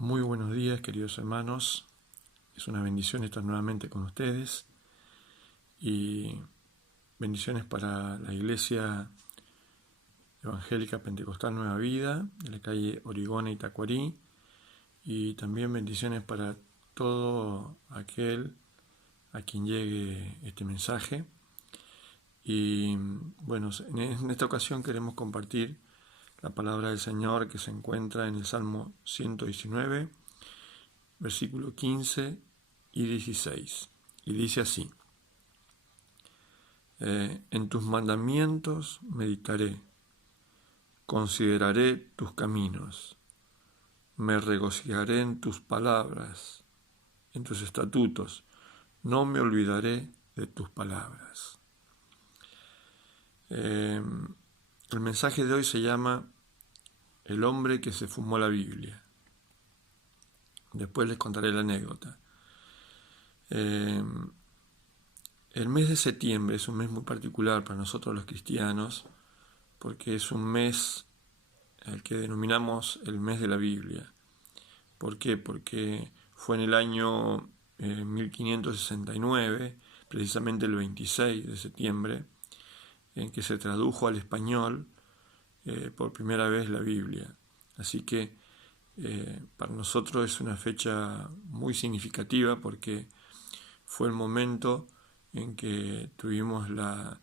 Muy buenos días, queridos hermanos. Es una bendición estar nuevamente con ustedes y bendiciones para la Iglesia Evangélica Pentecostal Nueva Vida de la calle Origona y Tacuarí, y también bendiciones para todo aquel a quien llegue este mensaje. Y bueno, en esta ocasión queremos compartir la palabra del Señor que se encuentra en el Salmo 119, versículo 15 y 16. Y dice así: en tus mandamientos meditaré, consideraré tus caminos, me regocijaré en tus palabras, en tus estatutos, no me olvidaré de tus palabras. El mensaje de hoy se llama El hombre que se fumó la Biblia. Después les contaré la anécdota. El mes de septiembre es un mes muy particular para nosotros los cristianos, porque es un mes al que denominamos el mes de la Biblia. ¿Por qué? Porque fue en el año 1569, precisamente el 26 de septiembre, en que se tradujo al español por primera vez la Biblia. Así que para nosotros es una fecha muy significativa, porque fue el momento en que tuvimos la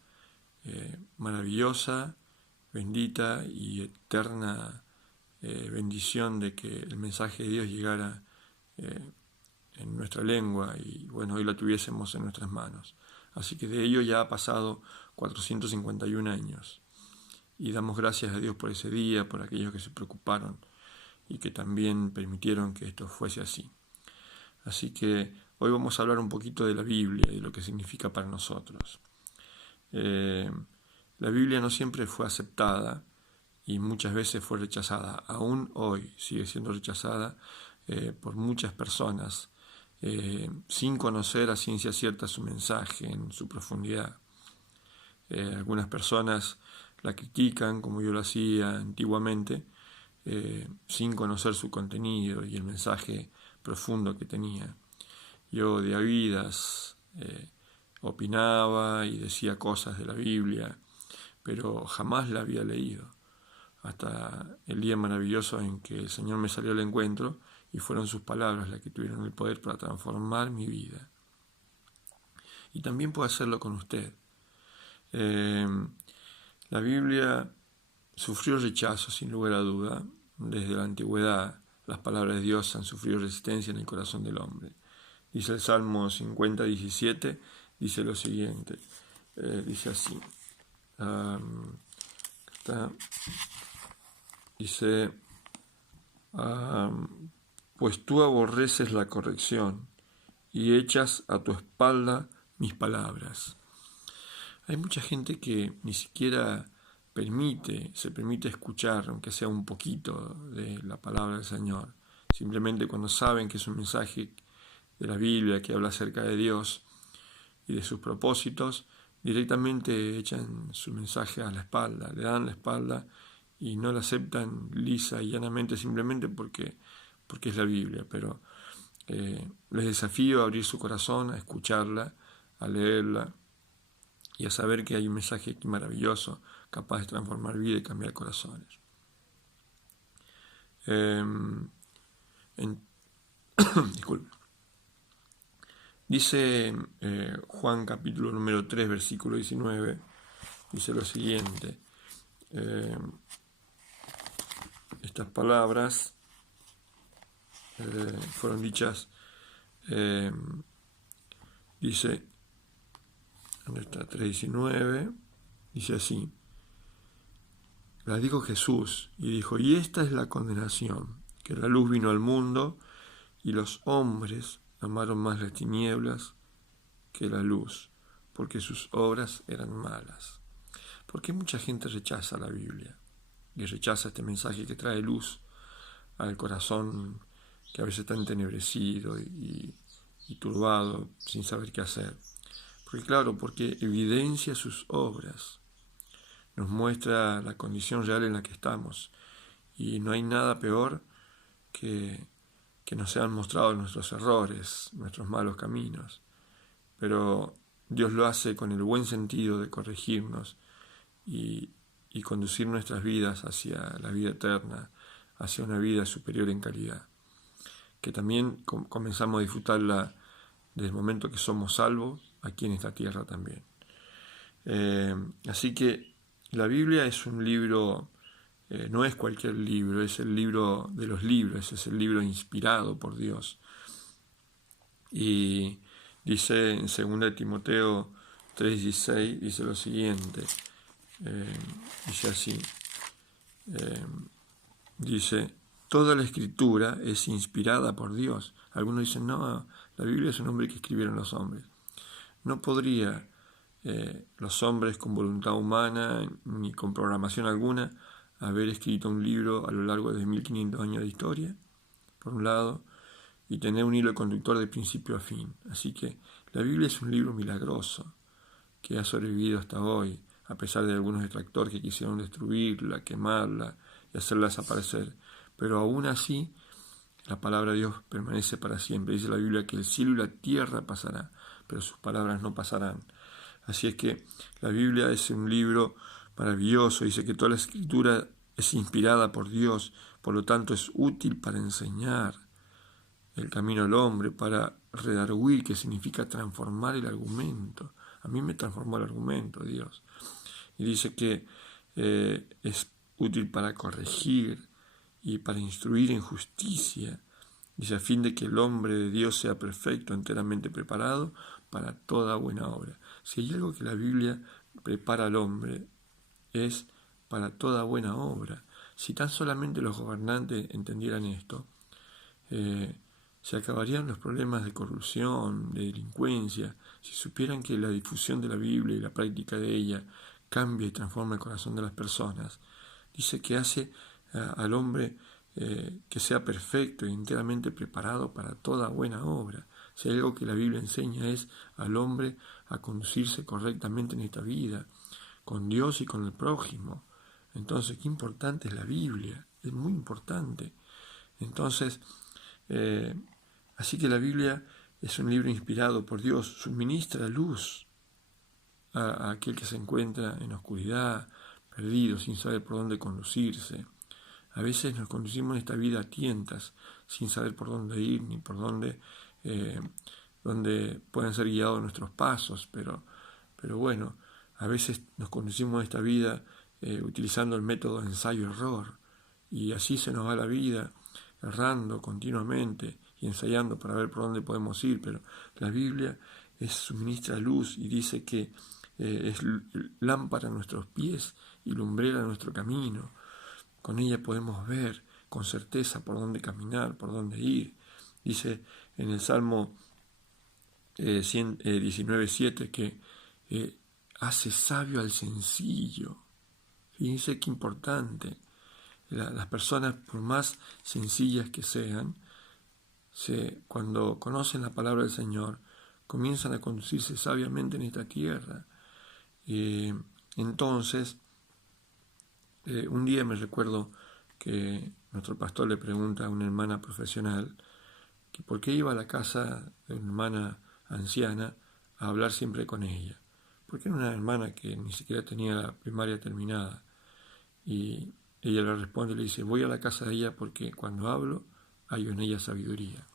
maravillosa, bendita y eterna bendición de que el mensaje de Dios llegara en nuestra lengua y bueno, hoy la tuviésemos en nuestras manos. Así que de ello ya ha pasado 451 años y damos gracias a Dios por ese día, por aquellos que se preocuparon y que también permitieron que esto fuese así. Así que hoy vamos a hablar un poquito de la Biblia y de lo que significa para nosotros. La Biblia no siempre fue aceptada y muchas veces fue rechazada. Aún hoy sigue siendo rechazada por muchas personas sin conocer a ciencia cierta su mensaje en su profundidad. Algunas personas la critican, como yo lo hacía antiguamente, sin conocer su contenido y el mensaje profundo que tenía. Yo de oídas opinaba y decía cosas de la Biblia, pero jamás la había leído, hasta el día maravilloso en que el Señor me salió al encuentro y fueron sus palabras las que tuvieron el poder para transformar mi vida. Y también puedo hacerlo con usted. La Biblia sufrió rechazo, sin lugar a duda. Desde la antigüedad, las palabras de Dios han sufrido resistencia en el corazón del hombre. Dice el Salmo 50:17, dice lo siguiente, dice así, dice, pues tú aborreces la corrección y echas a tu espalda mis palabras. Hay mucha gente que ni siquiera se permite escuchar, aunque sea un poquito, de la palabra del Señor. Simplemente cuando saben que es un mensaje de la Biblia que habla acerca de Dios y de sus propósitos, directamente echan su mensaje a la espalda, le dan la espalda y no la aceptan lisa y llanamente simplemente porque es la Biblia. Pero les desafío a abrir su corazón, a escucharla, a leerla y a saber que hay un mensaje maravilloso, capaz de transformar vida y cambiar corazones. Disculpe. Dice Juan capítulo número 3, versículo 19, dice lo siguiente. Estas palabras fueron dichas, dice, ¿dónde está? 3:19, dice así: las dijo Jesús y dijo, y esta es la condenación, que la luz vino al mundo y los hombres amaron más las tinieblas que la luz, porque sus obras eran malas. ¿Por qué mucha gente rechaza la Biblia y rechaza este mensaje que trae luz al corazón que a veces está entenebrecido y turbado sin saber qué hacer? Porque evidencia sus obras, nos muestra la condición real en la que estamos, y no hay nada peor que que nos sean mostrados nuestros errores, nuestros malos caminos, pero Dios lo hace con el buen sentido de corregirnos y conducir nuestras vidas hacia la vida eterna, hacia una vida superior en calidad, que también comenzamos a disfrutarla desde el momento que somos salvos aquí en esta tierra también. Así que la Biblia es un libro, no es cualquier libro, es el libro de los libros, es el libro inspirado por Dios. Y dice en 2 Timoteo 3:16, dice lo siguiente, dice así, dice, toda la escritura es inspirada por Dios. Algunos dicen, no, la Biblia es un nombre que escribieron los hombres. No podría los hombres con voluntad humana ni con programación alguna haber escrito un libro a lo largo de 1500 años de historia, por un lado, y tener un hilo conductor de principio a fin. Así que la Biblia es un libro milagroso que ha sobrevivido hasta hoy, a pesar de algunos detractores que quisieron destruirla, quemarla y hacerla desaparecer. Pero aún así, la palabra de Dios permanece para siempre. Dice la Biblia que el cielo y la tierra pasarán, pero sus palabras no pasarán. Así es que la Biblia es un libro maravilloso. Dice que toda la escritura es inspirada por Dios, por lo tanto es útil para enseñar el camino al hombre, para redarguir, que significa transformar el argumento. A mí me transformó el argumento, Dios. Y dice que es útil para corregir y para instruir en justicia. Dice, a fin de que el hombre de Dios sea perfecto, enteramente preparado para toda buena obra. Si hay algo que la Biblia prepara al hombre, es para toda buena obra. Si tan solamente los gobernantes entendieran esto, se acabarían los problemas de corrupción, de delincuencia, si supieran que la difusión de la Biblia y la práctica de ella cambia y transforma el corazón de las personas. Dice que hace al hombre que sea perfecto y enteramente preparado para toda buena obra. Si hay algo que la Biblia enseña es al hombre a conducirse correctamente en esta vida, con Dios y con el prójimo. Entonces, qué importante es la Biblia, es muy importante. Entonces, así que la Biblia es un libro inspirado por Dios, suministra luz a aquel que se encuentra en oscuridad, perdido, sin saber por dónde conducirse. A veces nos conducimos en esta vida a tientas, sin saber por dónde ir ni por dónde pueden ser guiados nuestros pasos, pero bueno, a veces nos conducimos en esta vida utilizando el método de ensayo-error, y así se nos va la vida, errando continuamente y ensayando para ver por dónde podemos ir. Pero la Biblia suministra luz y dice que es lámpara a nuestros pies y lumbrera a nuestro camino. Con ella podemos ver con certeza por dónde caminar, por dónde ir. Dice en el Salmo 19:7 que hace sabio al sencillo. Fíjense qué importante. Las personas, por más sencillas que sean, cuando conocen la palabra del Señor, comienzan a conducirse sabiamente en esta tierra. Entonces, un día me recuerdo que nuestro pastor le pregunta a una hermana profesional que por qué iba a la casa de una hermana anciana a hablar siempre con ella, porque era una hermana que ni siquiera tenía la primaria terminada. Y ella le responde y le dice, voy a la casa de ella porque cuando hablo hay en ella sabiduría.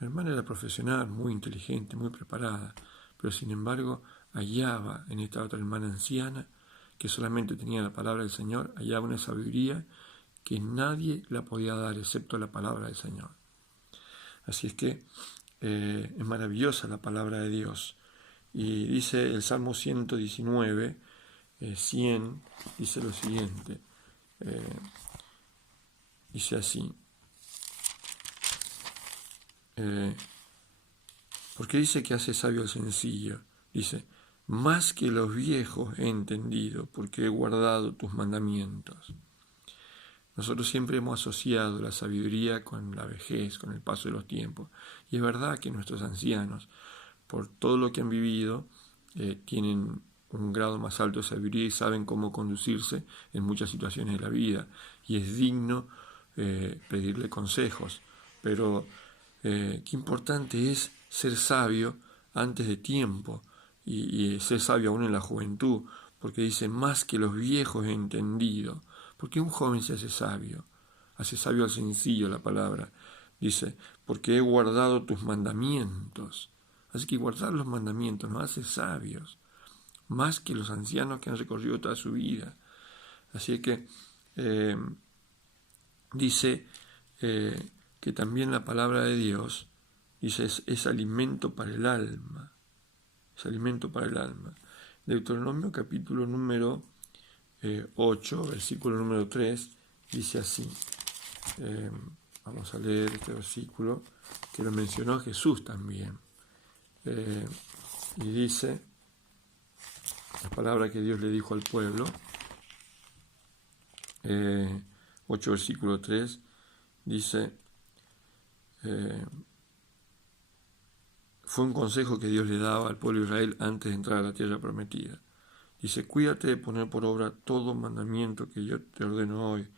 Mi hermana era profesional, muy inteligente, muy preparada, pero sin embargo hallaba en esta otra hermana anciana, que solamente tenía la palabra del Señor, hallaba una sabiduría que nadie la podía dar excepto la palabra del Señor. Así es que es maravillosa la palabra de Dios. Y dice el Salmo 119, 100, dice lo siguiente, dice así, porque dice que hace sabio al sencillo, dice, más que los viejos he entendido, porque he guardado tus mandamientos. Nosotros siempre hemos asociado la sabiduría con la vejez, con el paso de los tiempos, y es verdad que nuestros ancianos, por todo lo que han vivido, tienen un grado más alto de sabiduría y saben cómo conducirse en muchas situaciones de la vida. Y es digno pedirle consejos, pero qué importante es ser sabio antes de tiempo y ser sabio aún en la juventud, porque dice, más que los viejos he entendido. ¿Por qué un joven se hace sabio al sencillo la palabra? Dice, porque he guardado tus mandamientos. Así que guardar los mandamientos nos hace sabios, más que los ancianos que han recorrido toda su vida. Así que dice que también la palabra de Dios dice es alimento para el alma. Es alimento para el alma. Deuteronomio capítulo número 8, versículo número 3, dice así. Vamos a leer este versículo que lo mencionó Jesús también. Y dice la palabra que Dios le dijo al pueblo, 8 versículo 3, dice, fue un consejo que Dios le daba al pueblo de Israel antes de entrar a la tierra prometida. Dice, cuídate de poner por obra todo mandamiento que yo te ordeno hoy,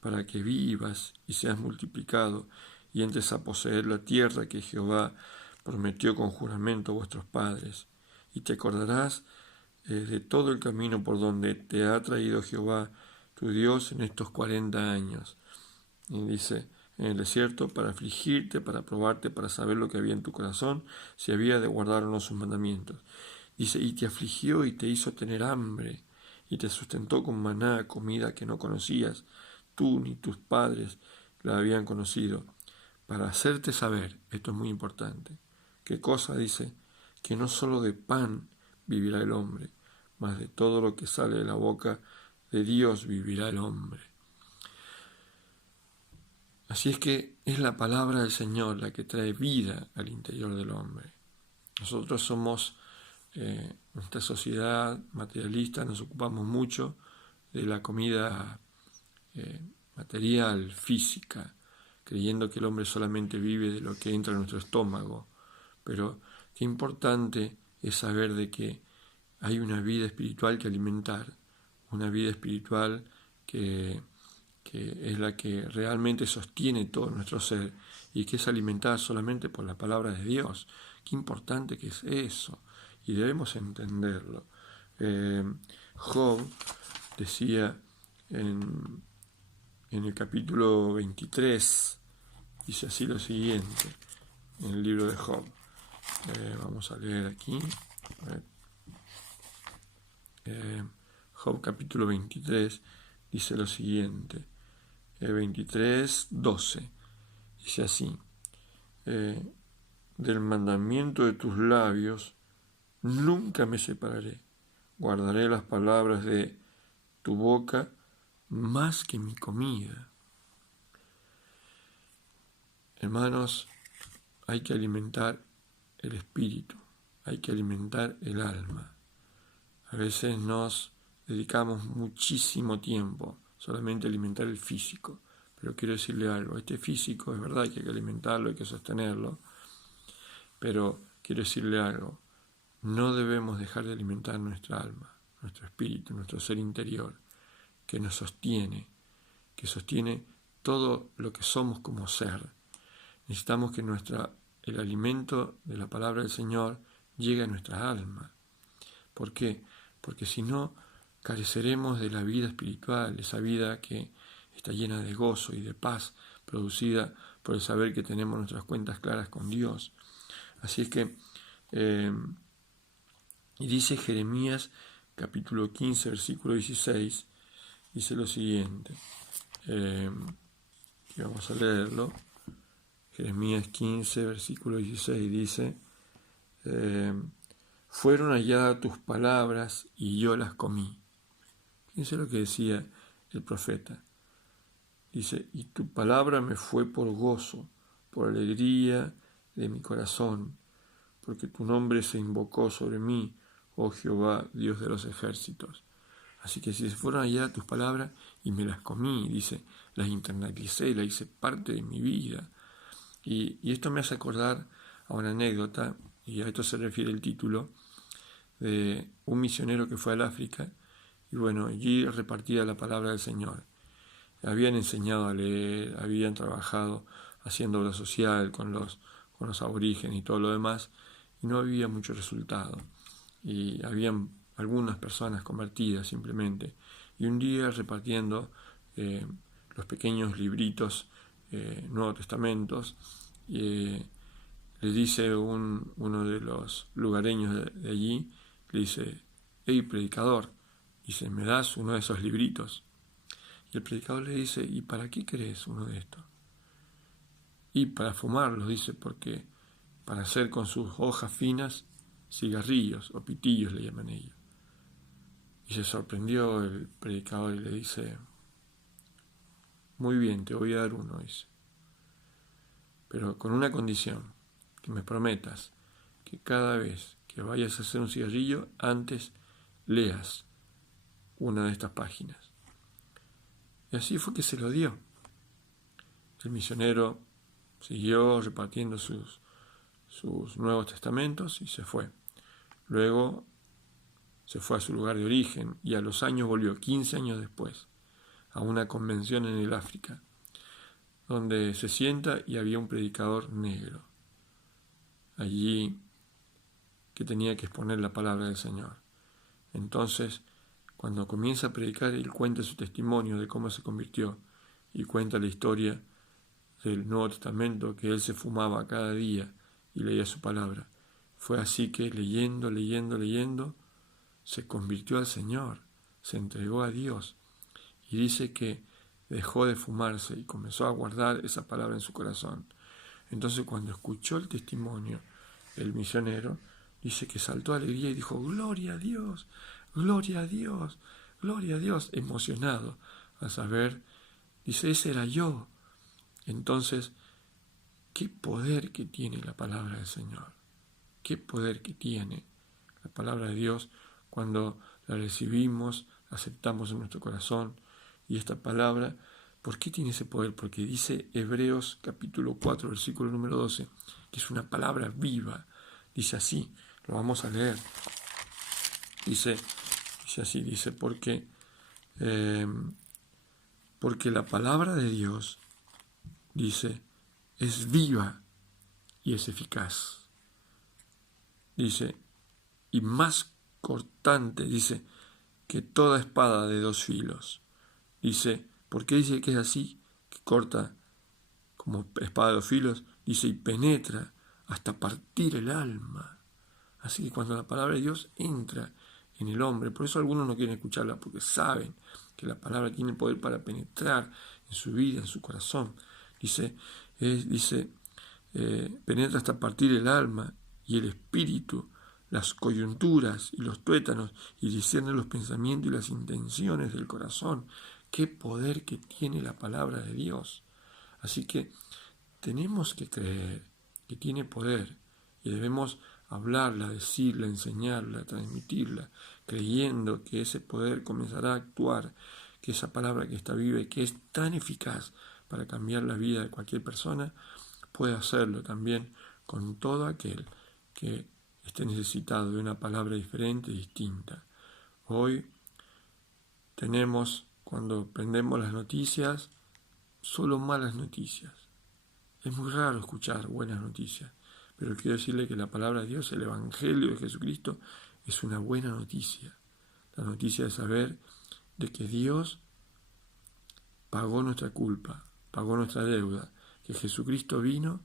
para que vivas y seas multiplicado y entres a poseer la tierra que Jehová prometió con juramento a vuestros padres. Y te acordarás de todo el camino por donde te ha traído Jehová, tu Dios, en estos 40 años. Y dice, en el desierto, para afligirte, para probarte, para saber lo que había en tu corazón, si había de guardar o no sus mandamientos. Dice, y te afligió y te hizo tener hambre, y te sustentó con maná, comida que no conocías, tú ni tus padres la habían conocido, para hacerte saber, esto es muy importante, ¿qué cosa? Dice, que no solo de pan vivirá el hombre, mas de todo lo que sale de la boca de Dios vivirá el hombre. Así es que es la palabra del Señor la que trae vida al interior del hombre. Nosotros somos, nuestra sociedad materialista, nos ocupamos mucho de la comida material, física, creyendo que el hombre solamente vive de lo que entra en nuestro estómago. Pero qué importante es saber de que hay una vida espiritual que alimentar, una vida espiritual que es la que realmente sostiene todo nuestro ser y que es alimentada solamente por la palabra de Dios. Qué importante que es eso y debemos entenderlo. Job decía en el capítulo 23, dice así lo siguiente, en el libro de Job. Vamos a leer aquí. Job capítulo 23 dice lo siguiente. 23, 12. Dice así. Del mandamiento de tus labios nunca me separaré. Guardaré las palabras de tu boca más que mi comida. Hermanos, hay que alimentar el espíritu, hay que alimentar el alma. A veces nos dedicamos muchísimo tiempo solamente a alimentar el físico, pero quiero decirle algo, este físico es verdad que hay que alimentarlo, hay que sostenerlo, pero quiero decirle algo, no debemos dejar de alimentar nuestra alma, nuestro espíritu, nuestro ser interior, que nos sostiene, que sostiene todo lo que somos como ser. Necesitamos que el alimento de la palabra del Señor llegue a nuestra alma. ¿Por qué? Porque si no, careceremos de la vida espiritual, esa vida que está llena de gozo y de paz, producida por el saber que tenemos nuestras cuentas claras con Dios. Así es que, y dice Jeremías capítulo 15, versículo 16, dice lo siguiente, y vamos a leerlo. Jeremías 15, versículo 16 dice, fueron halladas tus palabras y yo las comí. Fíjense lo que decía el profeta. Dice, y tu palabra me fue por gozo, por alegría de mi corazón, porque tu nombre se invocó sobre mí, oh Jehová, Dios de los ejércitos. Así que si se fueron allá tus palabras y me las comí, dice, las internalicé, las hice parte de mi vida. Y esto me hace acordar a una anécdota, y a esto se refiere el título, de un misionero que fue al África, y bueno, allí repartía la palabra del Señor. habían enseñado a leer, habían trabajado haciendo obra social con los aborígenes y todo lo demás, y no había mucho resultado. Y habían algunas personas convertidas simplemente. Y un día repartiendo los pequeños libritos, Nuevos Testamentos, le dice uno de los lugareños de allí, le dice: hey, predicador, dice, ¿me das uno de esos libritos? Y el predicador le dice: ¿y para qué querés uno de estos? Y para fumarlos, dice, porque para hacer con sus hojas finas cigarrillos o pitillos le llaman ellos. Y se sorprendió el predicador y le dice: muy bien, te voy a dar uno, dice, pero con una condición, que me prometas que cada vez que vayas a hacer un cigarrillo, antes leas una de estas páginas. Y así fue que se lo dio. El misionero siguió repartiendo sus Nuevos Testamentos y se fue. Luego se fue a su lugar de origen y a los años volvió, 15 años después, a una convención en el África, donde se sienta y había un predicador negro allí que tenía que exponer la palabra del Señor. Entonces, cuando comienza a predicar, él cuenta su testimonio de cómo se convirtió y cuenta la historia del Nuevo Testamento que él se fumaba cada día y leía su palabra. Fue así que leyendo, se convirtió al Señor, se entregó a Dios y dice que dejó de fumarse y comenzó a guardar esa palabra en su corazón. Entonces, cuando escuchó el testimonio, el misionero dice que saltó de alegría y dijo: gloria a Dios, gloria a Dios, gloria a Dios, emocionado al saber, dice, ese era yo. Entonces, qué poder que tiene la palabra del Señor, qué poder que tiene la palabra de Dios cuando la recibimos, la aceptamos en nuestro corazón. Y esta palabra, ¿por qué tiene ese poder? Porque dice Hebreos capítulo 4, versículo número 12, que es una palabra viva. Dice así, lo vamos a leer. Dice así, dice, porque la palabra de Dios, dice, es viva y es eficaz. Dice, y más cortante, dice, que toda espada de dos filos. Dice, ¿por qué dice que es así? Que corta como espada de dos filos. Dice, y penetra hasta partir el alma. Así que cuando la palabra de Dios entra en el hombre, por eso algunos no quieren escucharla, porque saben que la palabra tiene poder para penetrar en su vida, en su corazón. Dice, penetra hasta partir el alma y el espíritu, las coyunturas y los tuétanos, y discierne los pensamientos y las intenciones del corazón. Qué poder que tiene la palabra de Dios. Así que tenemos que creer que tiene poder y debemos hablarla, decirla, enseñarla, transmitirla, creyendo que ese poder comenzará a actuar, que esa palabra que está viva y que es tan eficaz para cambiar la vida de cualquier persona, puede hacerlo también con todo aquel que esté necesitado de una palabra diferente, distinta. Hoy tenemos, cuando prendemos las noticias, solo malas noticias. Es muy raro escuchar buenas noticias, pero quiero decirle que la palabra de Dios, el Evangelio de Jesucristo, es una buena noticia. La noticia de saber de que Dios pagó nuestra culpa, pagó nuestra deuda, que Jesucristo vino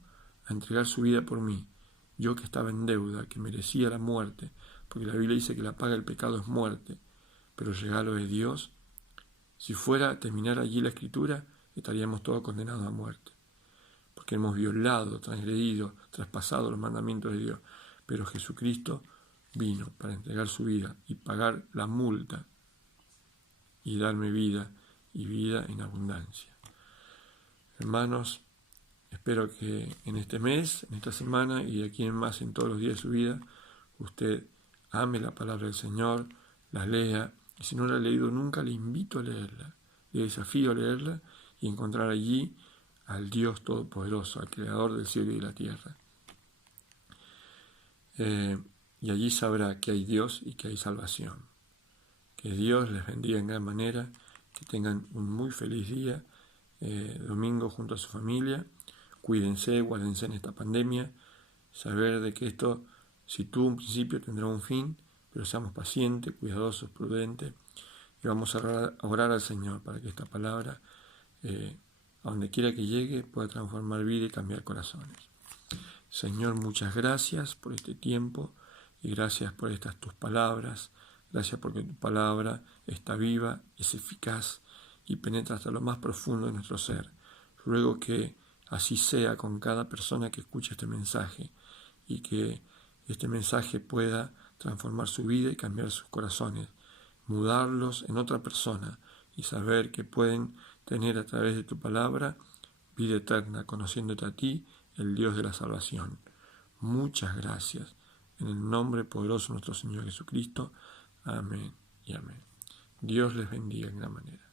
a entregar su vida por mí. Yo que estaba en deuda, que merecía la muerte, porque la Biblia dice que la paga del pecado es muerte, pero el regalo de Dios, si fuera a terminar allí la Escritura, estaríamos todos condenados a muerte, porque hemos violado, transgredido, traspasado los mandamientos de Dios. Pero Jesucristo vino para entregar su vida y pagar la multa y darme vida y vida en abundancia. Hermanos, espero que en este mes, en esta semana y de aquí en más en todos los días de su vida, usted ame la palabra del Señor, la lea, y si no la ha leído nunca, le invito a leerla, le desafío a leerla y encontrar allí al Dios Todopoderoso, al Creador del cielo y de la tierra. Y allí sabrá que hay Dios y que hay salvación. Que Dios les bendiga en gran manera, que tengan un muy feliz día, domingo junto a su familia. Cuídense, guárdense en esta pandemia. Saber de que esto, si tuvo un principio, tendrá un fin, pero seamos pacientes, cuidadosos, prudentes. Y vamos a orar al Señor para que esta palabra, a donde quiera que llegue, pueda transformar vida y cambiar corazones. Señor, muchas gracias por este tiempo y gracias por estas tus palabras. Gracias porque tu palabra está viva, es eficaz y penetra hasta lo más profundo de nuestro ser. Ruego que así sea con cada persona que escuche este mensaje y que este mensaje pueda transformar su vida y cambiar sus corazones, mudarlos en otra persona y saber que pueden tener a través de tu palabra vida eterna, conociéndote a ti, el Dios de la salvación. Muchas gracias. En el nombre poderoso de nuestro Señor Jesucristo. Amén y amén. Dios les bendiga en gran manera.